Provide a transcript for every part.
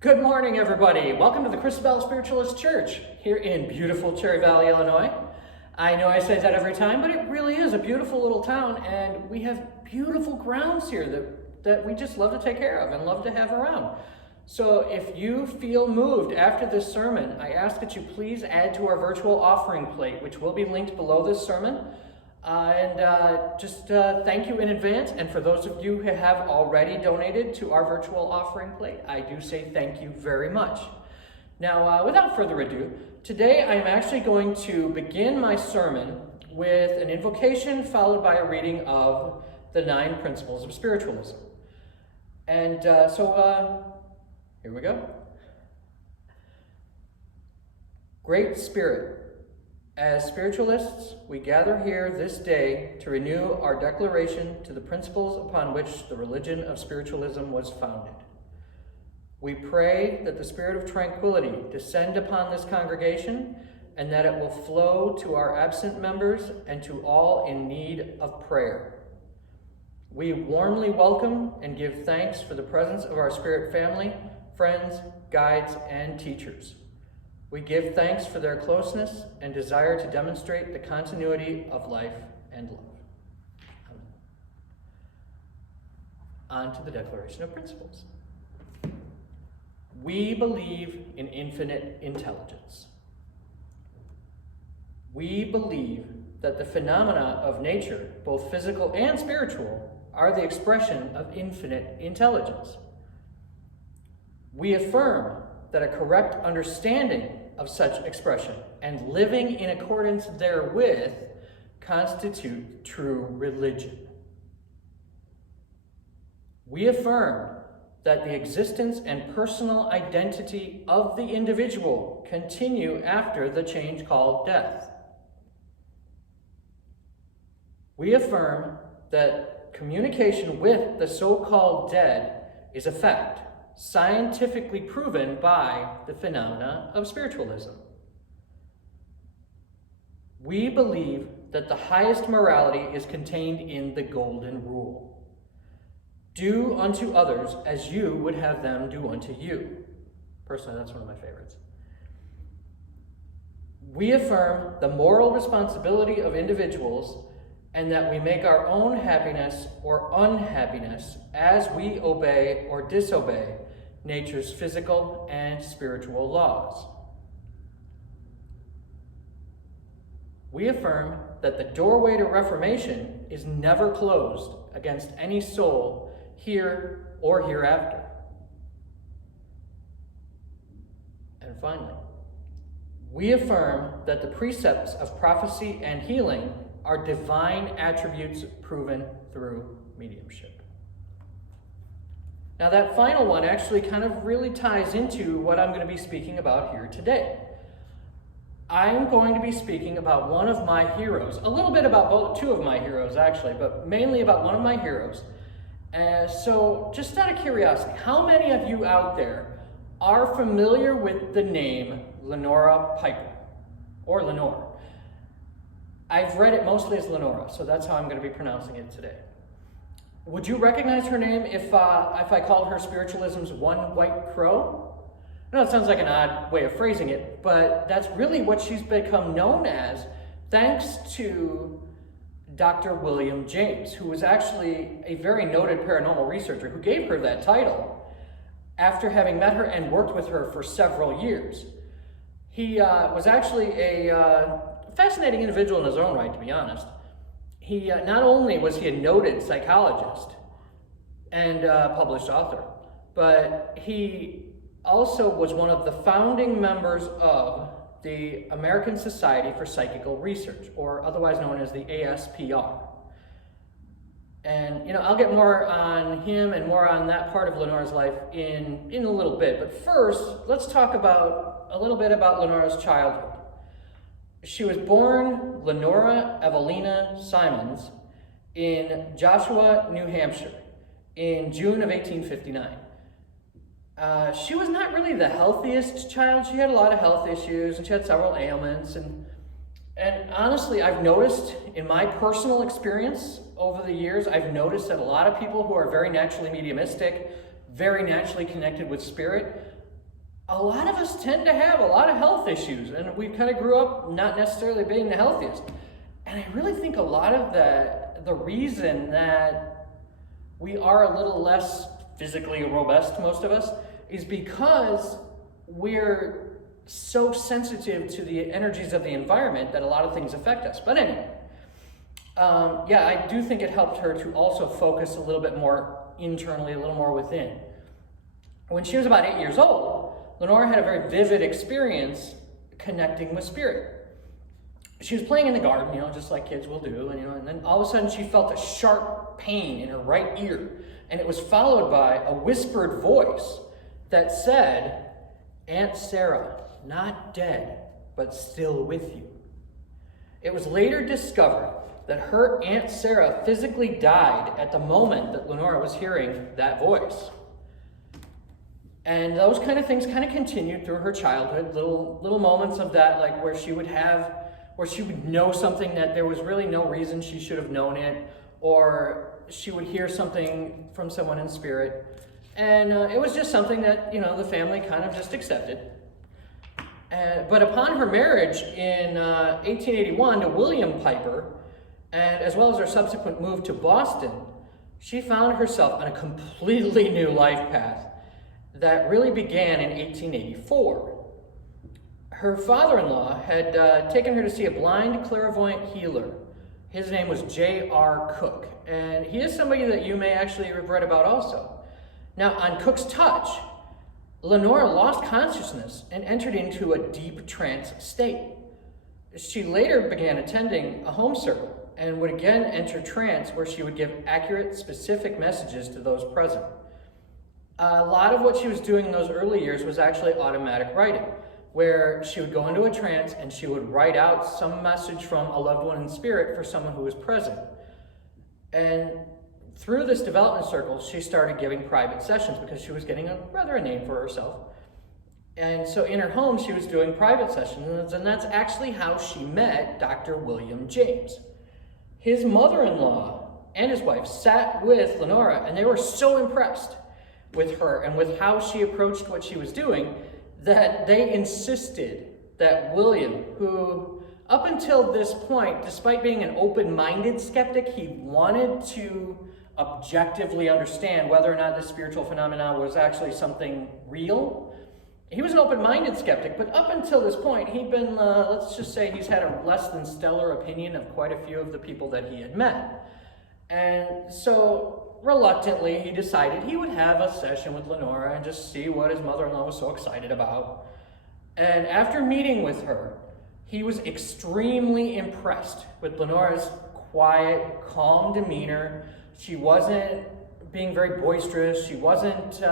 Good morning, everybody. Welcome to the Christabelle Spiritualist Church here in beautiful Cherry Valley, Illinois. I know I say that every time, but it really is a beautiful little town, and we have beautiful grounds here that we just love to take care of and love to have around. So if you feel moved after this sermon, I ask that you please add to our virtual offering plate, which will be linked below this sermon. Thank you in advance. And for those of you who have already donated to our virtual offering plate, I do say thank you very much. Now, without further ado, today I am actually going to begin my sermon with an invocation followed by a reading of the 9 principles of spiritualism. And here we go. Great Spirit, as spiritualists, we gather here this day to renew our declaration to the principles upon which the religion of spiritualism was founded. We pray that the spirit of tranquility descend upon this congregation and that it will flow to our absent members and to all in need of prayer. We warmly welcome and give thanks for the presence of our spirit family, friends, guides, and teachers. We give thanks for their closeness and desire to demonstrate the continuity of life and love. Amen. On to the Declaration of Principles. We believe in infinite intelligence. We believe that the phenomena of nature, both physical and spiritual, are the expression of infinite intelligence. We affirm that a correct understanding of such expression and living in accordance therewith constitute true religion. We affirm that the existence and personal identity of the individual continue after the change called death. We affirm that communication with the so-called dead is a fact, scientifically proven by the phenomena of spiritualism. We believe that the highest morality is contained in the Golden Rule. Do unto others as you would have them do unto you. Personally, that's one of my favorites. We affirm the moral responsibility of individuals and that we make our own happiness or unhappiness as we obey or disobey nature's physical and spiritual laws. We affirm that the doorway to reformation is never closed against any soul here or hereafter. And finally, we affirm that the precepts of prophecy and healing are divine attributes proven through mediumship. Now that final one actually kind of really ties into what I'm going to be speaking about here today. I'm going to be speaking about one of my heroes, a little bit about two of my heroes actually, but mainly about one of my heroes. So just out of curiosity, how many of you out there are familiar with the name Leonora Piper, or Lenore? I've read it mostly as Lenora, so that's how I'm going to be pronouncing it today. Would you recognize her name if I called her Spiritualism's One White Crow? I know it sounds like an odd way of phrasing it, but that's really what she's become known as, thanks to Dr. William James, who was actually a very noted paranormal researcher who gave her that title after having met her and worked with her for several years. He was actually a fascinating individual in his own right, to be honest. He not only was he a noted psychologist and published author, but he also was one of the founding members of the American Society for Psychical Research, or otherwise known as the ASPR. And I'll get more on him and more on that part of Lenora's life in a little bit. But first, let's talk a little bit about Lenora's childhood. She was born Leonora Evelina Simons in Joshua, New Hampshire, in June of 1859. She was not really the healthiest child. She had a lot of health issues, and she had several ailments. And honestly, I've noticed in my personal experience over the years, I've noticed that a lot of people who are very naturally mediumistic, very naturally connected with spirit, a lot of us tend to have a lot of health issues, and we kind of grew up not necessarily being the healthiest. And I really think a lot of the reason that we are a little less physically robust, most of us, is because we're so sensitive to the energies of the environment that a lot of things affect us. But anyway, I do think it helped her to also focus a little bit more internally, a little more within. When she was about 8 years old, Leonora had a very vivid experience connecting with spirit. She was playing in the garden, just like kids will do, and then all of a sudden she felt a sharp pain in her right ear, and it was followed by a whispered voice that said, "Aunt Sarah, not dead, but still with you." It was later discovered that her Aunt Sarah physically died at the moment that Leonora was hearing that voice. And those kind of things kind of continued through her childhood, little moments of that, like where she would know something that there was really no reason she should have known it, or she would hear something from someone in spirit. And it was just something that, the family kind of just accepted. But upon her marriage in 1881 to William Piper, and as well as her subsequent move to Boston, she found herself on a completely new life path that really began in 1884. Her father-in-law had taken her to see a blind clairvoyant healer. His name was J.R. Cook, and he is somebody that you may actually have read about also. Now, on Cook's touch, Leonora lost consciousness and entered into a deep trance state. She later began attending a home circle and would again enter trance where she would give accurate, specific messages to those present. A lot of what she was doing in those early years was actually automatic writing, where she would go into a trance and she would write out some message from a loved one in spirit for someone who was present. And through this development circle, she started giving private sessions because she was getting a name for herself. And so in her home, she was doing private sessions, and that's actually how she met Dr. William James. His mother-in-law and his wife sat with Leonora, and they were so impressed with her and with how she approached what she was doing that they insisted that William, who up until this point, despite being an open-minded skeptic, he wanted to objectively understand whether or not this spiritual phenomenon was actually something real. He was an open-minded skeptic, but up until this point, he'd been, let's just say he's had a less than stellar opinion of quite a few of the people that he had met. And so, reluctantly, he decided he would have a session with Leonora and just see what his mother-in-law was so excited about. And after meeting with her, he was extremely impressed with Leonora's quiet, calm demeanor. She wasn't being very boisterous. She wasn't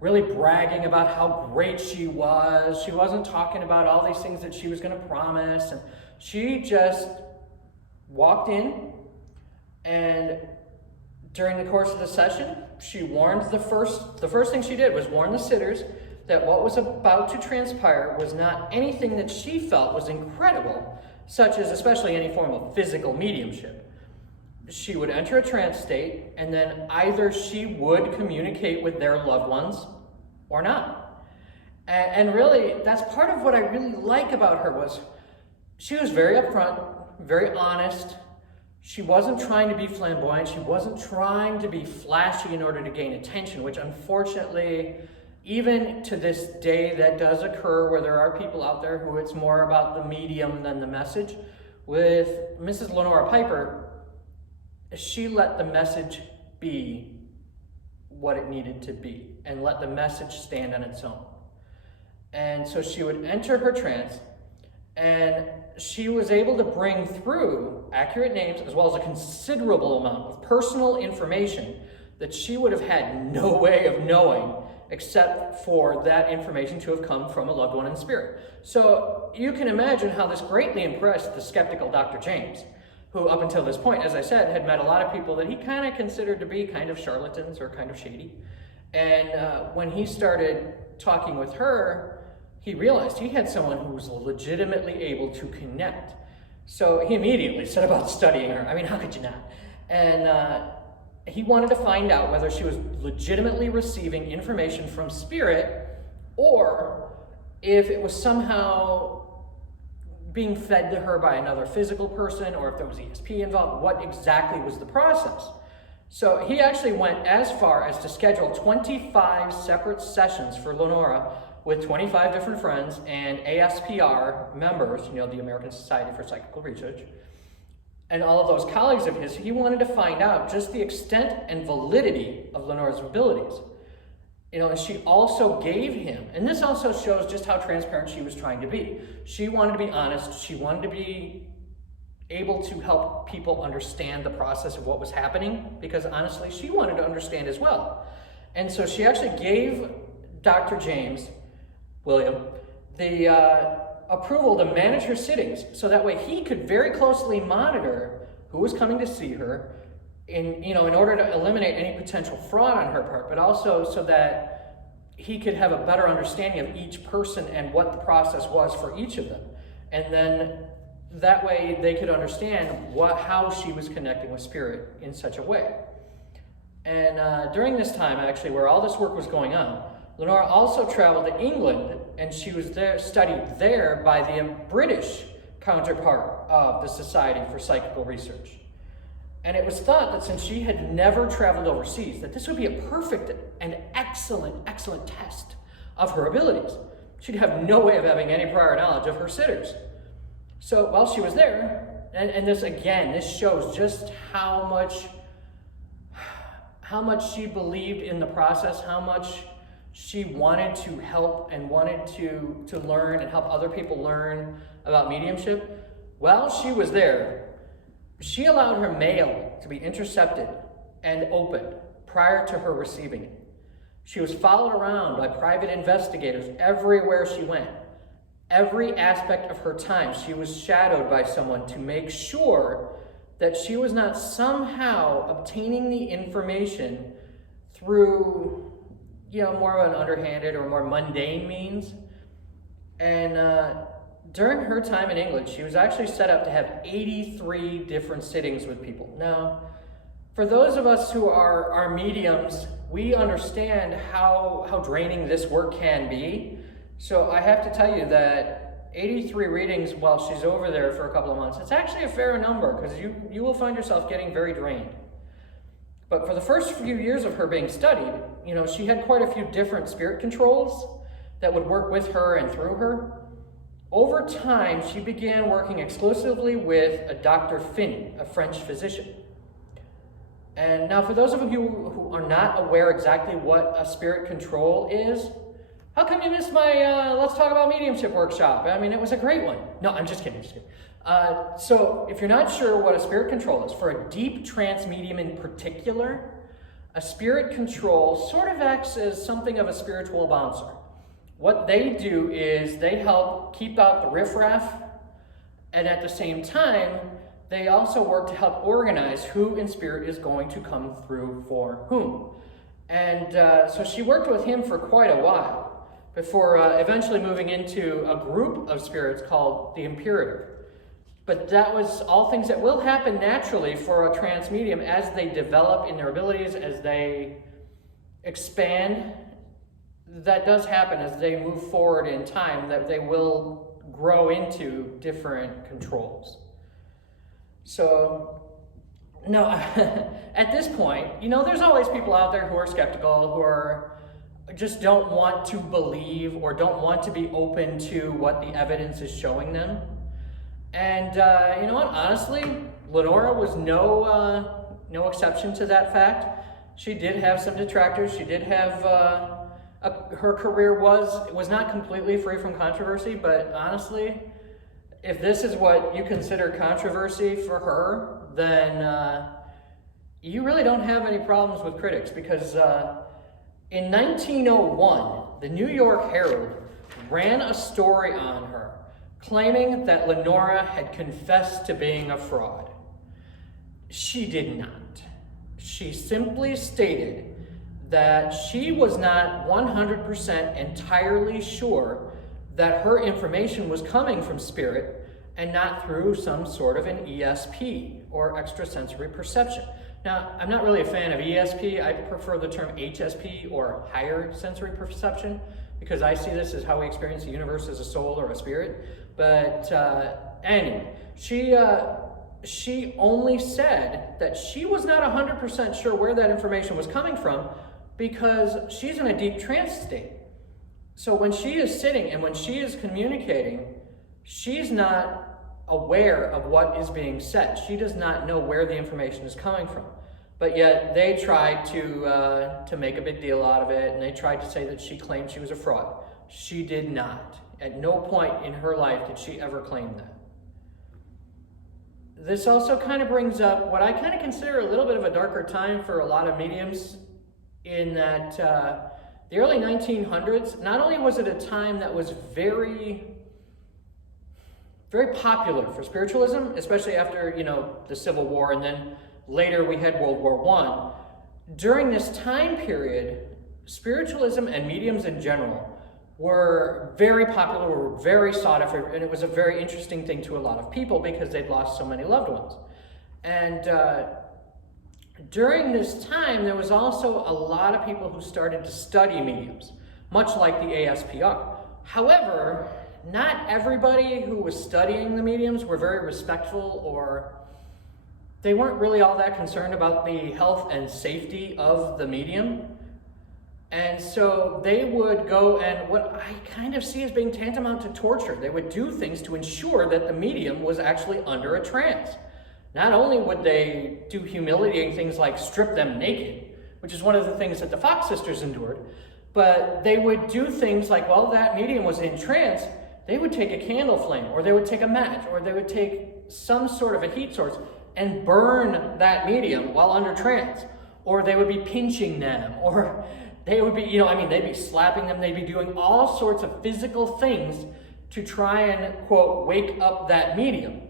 really bragging about how great she was. She wasn't talking about all these things that she was going to promise. And she just walked in, and during the course of the session, she warned the first thing she did was warn the sitters that what was about to transpire was not anything that she felt was incredible, such as especially any form of physical mediumship. She would enter a trance state, and then either she would communicate with their loved ones or not. And really, that's part of what I really like about her was she was very upfront, very honest. She wasn't trying to be flamboyant. She wasn't trying to be flashy in order to gain attention, which unfortunately, even to this day, that does occur where there are people out there who it's more about the medium than the message. With Mrs. Leonora Piper, she let the message be what it needed to be and let the message stand on its own. And so she would enter her trance, and she was able to bring through accurate names as well as a considerable amount of personal information that she would have had no way of knowing except for that information to have come from a loved one in spirit. So you can imagine how this greatly impressed the skeptical Dr. James, who up until this point, as I said, had met a lot of people that he kind of considered to be kind of charlatans or kind of shady. And when he started talking with her, he realized he had someone who was legitimately able to connect. So he immediately set about studying her. I mean, how could you not? And he wanted to find out whether she was legitimately receiving information from spirit or if it was somehow being fed to her by another physical person, or if there was ESP involved, what exactly was the process? So he actually went as far as to schedule 25 separate sessions for Leonora with 25 different friends and ASPR members, the American Society for Psychical Research, and all of those colleagues of his. He wanted to find out just the extent and validity of Leonora's abilities. And she also gave him, and this also shows just how transparent she was trying to be. She wanted to be honest. She wanted to be able to help people understand the process of what was happening, because honestly, she wanted to understand as well. And so she actually gave Dr. James William the approval to manage her sittings, so that way he could very closely monitor who was coming to see her, in order to eliminate any potential fraud on her part, but also so that he could have a better understanding of each person and what the process was for each of them. And then that way they could understand how she was connecting with spirit in such a way. And during this time, actually, where all this work was going on, Leonora also traveled to England, and she was studied there by the British counterpart of the Society for Psychical Research. And it was thought that since she had never traveled overseas, that this would be a perfect and excellent test of her abilities. She'd have no way of having any prior knowledge of her sitters. So while she was there, and this shows just how much she believed in the process, how much she wanted to help and wanted to learn and help other people learn about mediumship. While she was there, she allowed her mail to be intercepted and opened prior to her receiving it. She was followed around by private investigators everywhere she went. Every aspect of her time, she was shadowed by someone to make sure that she was not somehow obtaining the information through, more of an underhanded or more mundane means. And during her time in England, she was actually set up to have 83 different sittings with people. Now, for those of us who are mediums, we understand how draining this work can be. So I have to tell you that 83 readings while she's over there for a couple of months, it's actually a fair number, because you will find yourself getting very drained. But for the first few years of her being studied, she had quite a few different spirit controls that would work with her and through her. Over time, she began working exclusively with a Dr. Finney, a French physician. And now, for those of you who are not aware exactly what a spirit control is, how come you missed my Let's Talk About Mediumship workshop? I mean, it was a great one. No, I'm just kidding. So if you're not sure what a spirit control is, for a deep trance medium in particular, a spirit control sort of acts as something of a spiritual bouncer. What they do is they help keep out the riffraff, and at the same time, they also work to help organize who in spirit is going to come through for whom. And so she worked with him for quite a while before eventually moving into a group of spirits called the Imperator. But that was all things that will happen naturally for a trance medium as they develop in their abilities, as they expand. That does happen as they move forward in time, that they will grow into different controls. So, no, at this point, there's always people out there who are skeptical, who just don't want to believe or don't want to be open to what the evidence is showing them. And you know what? Honestly, Leonora was no exception to that fact. She did have some detractors. She did have her career was not completely free from controversy, but honestly, if this is what you consider controversy for her, then you really don't have any problems with critics, because in 1901, the New York Herald ran a story on her claiming that Leonora had confessed to being a fraud. She did not. She simply stated that she was not 100% entirely sure that her information was coming from spirit and not through some sort of an ESP, or extrasensory perception. Now, I'm not really a fan of ESP. I prefer the term HSP, or higher sensory perception, because I see this as how we experience the universe as a soul or a spirit. But anyway, she only said that she was not 100% sure where that information was coming from because she's in a deep trance state. So when she is sitting and when she is communicating, she's not aware of what is being said. She does not know where the information is coming from. But yet they tried to make a big deal out of it, and they tried to say that she claimed she was a fraud. She did not. At no point in her life did she ever claim that. This also kind of brings up what I kind of consider a little bit of a darker time for a lot of mediums, in that the early 1900s, not only was it a time that was very, very popular for spiritualism, especially after, the Civil War, and then later we had World War I. During this time period, spiritualism and mediums in general were very popular, were very sought after, and it was a very interesting thing to a lot of people because they'd lost so many loved ones. And during this time, there was also a lot of people who started to study mediums, much like the ASPR. However, not everybody who was studying the mediums were very respectful, or they weren't really all that concerned about the health and safety of the medium. And so they would go, and what I kind of see as being tantamount to torture, they would do things to ensure that the medium was actually under a trance. Not only would they do humiliating things like strip them naked, which is one of the things that the Fox sisters endured, but they would do things like, while that medium was in trance, they would take a candle flame, or they would take a match, or they would take some sort of a heat source and burn that medium while under trance. Or they would be pinching them, or they would be, they'd be slapping them, they'd be doing all sorts of physical things to try and, quote, wake up that medium.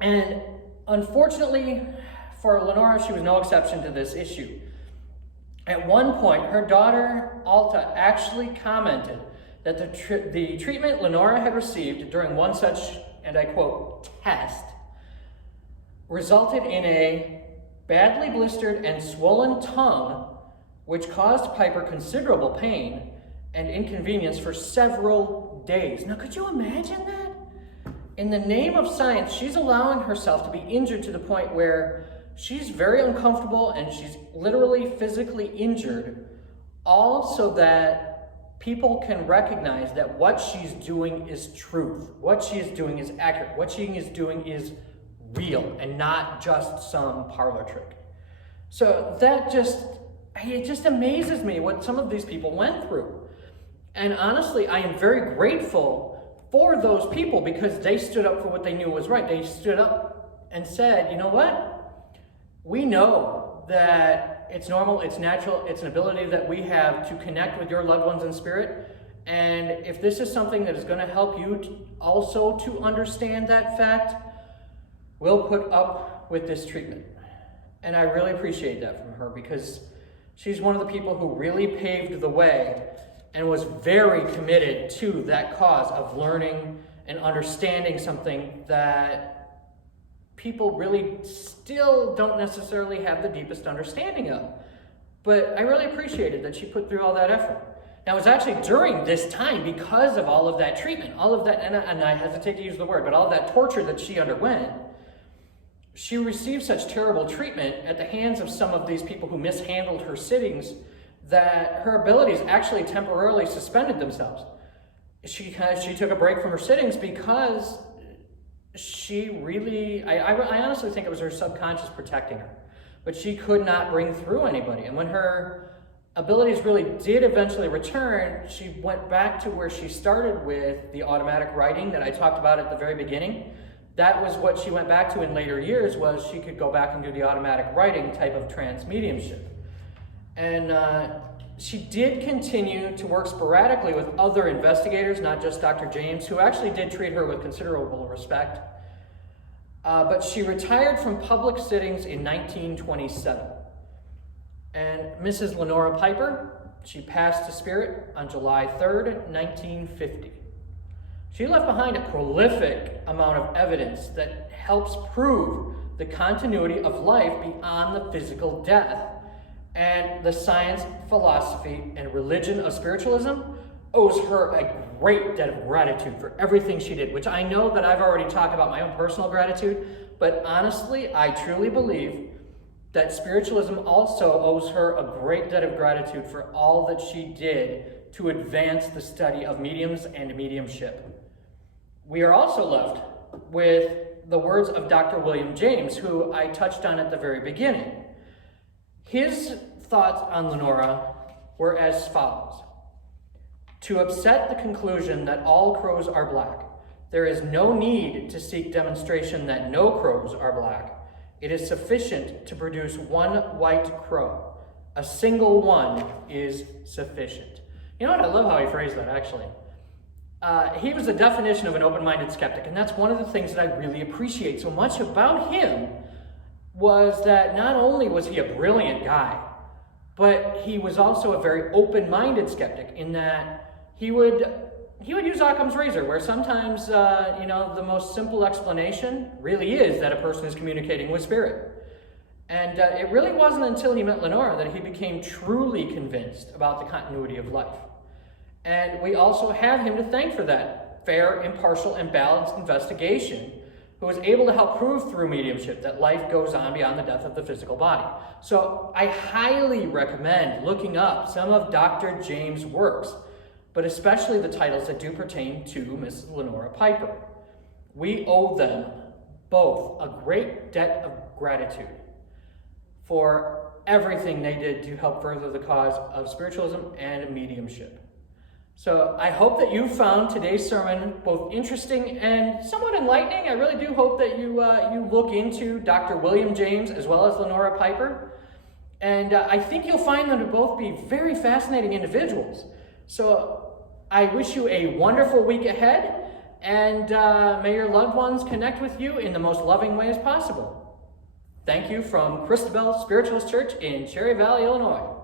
And unfortunately for Leonora, she was no exception to this issue. At one point, her daughter, Alta, actually commented that the treatment Leonora had received during one such, and I quote, test, resulted in a badly blistered and swollen tongue, which caused Piper considerable pain and inconvenience for several days. Now, could you imagine that? In the name of science, she's allowing herself to be injured to the point where she's very uncomfortable and she's literally physically injured, all so that people can recognize that what she's doing is truth. What she is doing is accurate. What she is doing is real and not just some parlor trick. So it just amazes me what some of these people went through. And honestly, I am very grateful for those people because they stood up for what they knew was right. They stood up and said, you know what? We know that it's normal, it's natural, it's an ability that we have to connect with your loved ones in spirit. And if this is something that is going to help you also to understand that fact, we'll put up with this treatment. And I really appreciate that from her because she's one of the people who really paved the way and was very committed to that cause of learning and understanding something that people really still don't necessarily have the deepest understanding of. But I really appreciated that she put through all that effort. Now, it was actually during this time, because of all of that treatment, all of that, and I hesitate to use the word, but all of that torture that she underwent, she received such terrible treatment at the hands of some of these people who mishandled her sittings that her abilities actually temporarily suspended themselves. She took a break from her sittings because she really, I honestly think it was her subconscious protecting her, but she could not bring through anybody. And when her abilities really did eventually return, she went back to where she started with the automatic writing that I talked about at the very beginning. That was what she went back to in later years, was she could go back and do the automatic writing type of trance mediumship. And she did continue to work sporadically with other investigators, not just Dr. James, who actually did treat her with considerable respect. But she retired from public sittings in 1927. And Mrs. Leonora Piper, she passed to spirit on July 3rd, 1950. She left behind a prolific amount of evidence that helps prove the continuity of life beyond the physical death. And the science, philosophy, and religion of spiritualism owes her a great debt of gratitude for everything she did, which I know that I've already talked about my own personal gratitude, but honestly, I truly believe that spiritualism also owes her a great debt of gratitude for all that she did to advance the study of mediums and mediumship. We are also left with the words of Dr. William James, who I touched on at the very beginning. His thoughts on Leonora were as follows. To upset the conclusion that all crows are black, there is no need to seek demonstration that no crows are black. It is sufficient to produce one white crow. A single one is sufficient. You know what? I love how he phrased that, actually. He was the definition of an open-minded skeptic, and that's one of the things that I really appreciate so much about him, was that not only was he a brilliant guy, but he was also a very open-minded skeptic in that he would use Occam's razor, where sometimes, the most simple explanation really is that a person is communicating with spirit. And it really wasn't until he met Leonora that he became truly convinced about the continuity of life. And we also have him to thank for that fair, impartial, and balanced investigation, who was able to help prove through mediumship that life goes on beyond the death of the physical body. So I highly recommend looking up some of Dr. James' works, but especially the titles that do pertain to Miss Leonora Piper. We owe them both a great debt of gratitude for everything they did to help further the cause of spiritualism and mediumship. So I hope that you found today's sermon both interesting and somewhat enlightening. I really do hope that you look into Dr. William James as well as Leonora Piper. And I think you'll find them to both be very fascinating individuals. So I wish you a wonderful week ahead, and may your loved ones connect with you in the most loving way as possible. Thank you from Christabelle Spiritualist Church in Cherry Valley, Illinois.